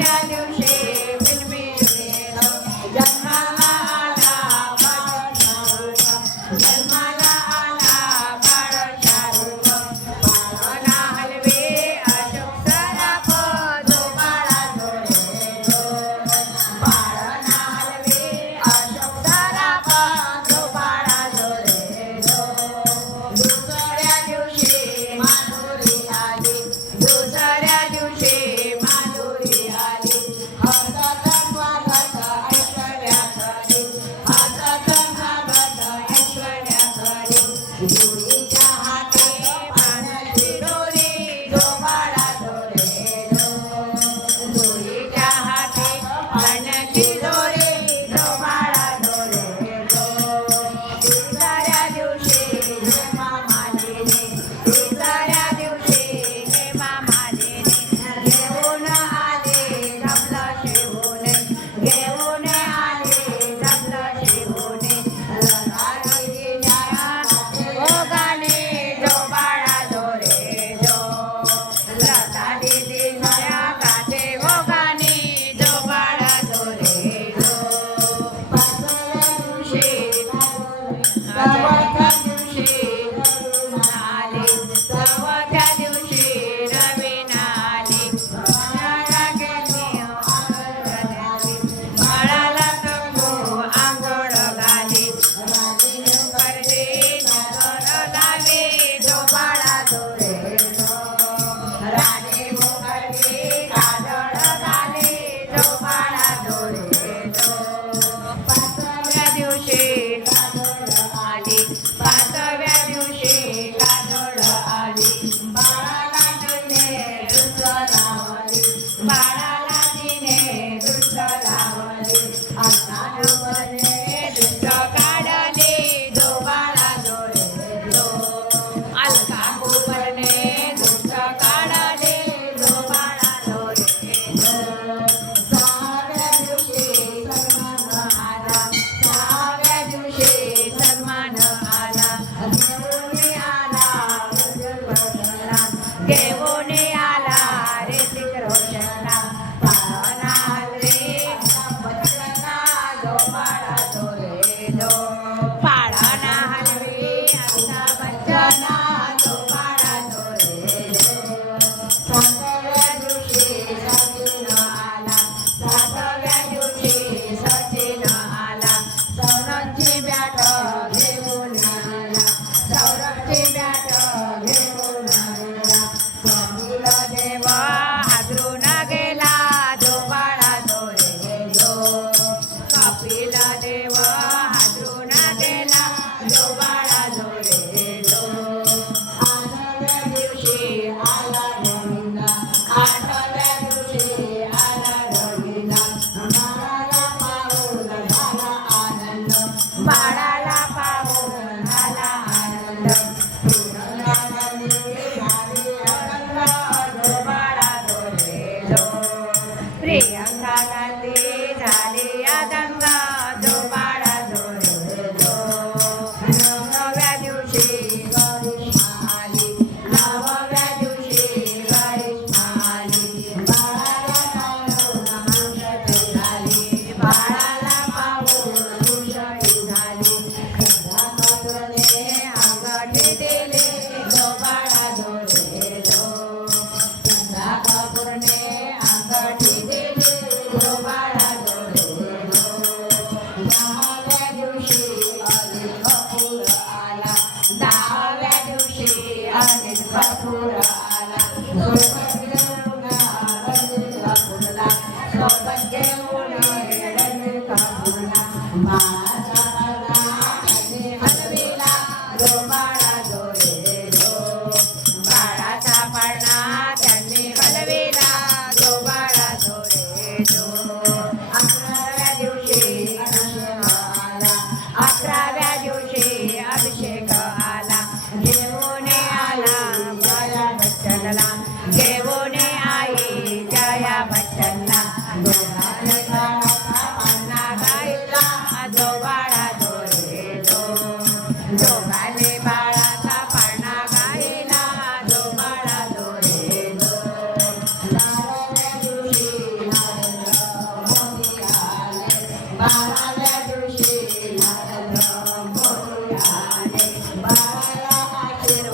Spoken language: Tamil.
olha meu jeito. Bye. ડોરે Ganga જો பச்சை உணவு காப்புனா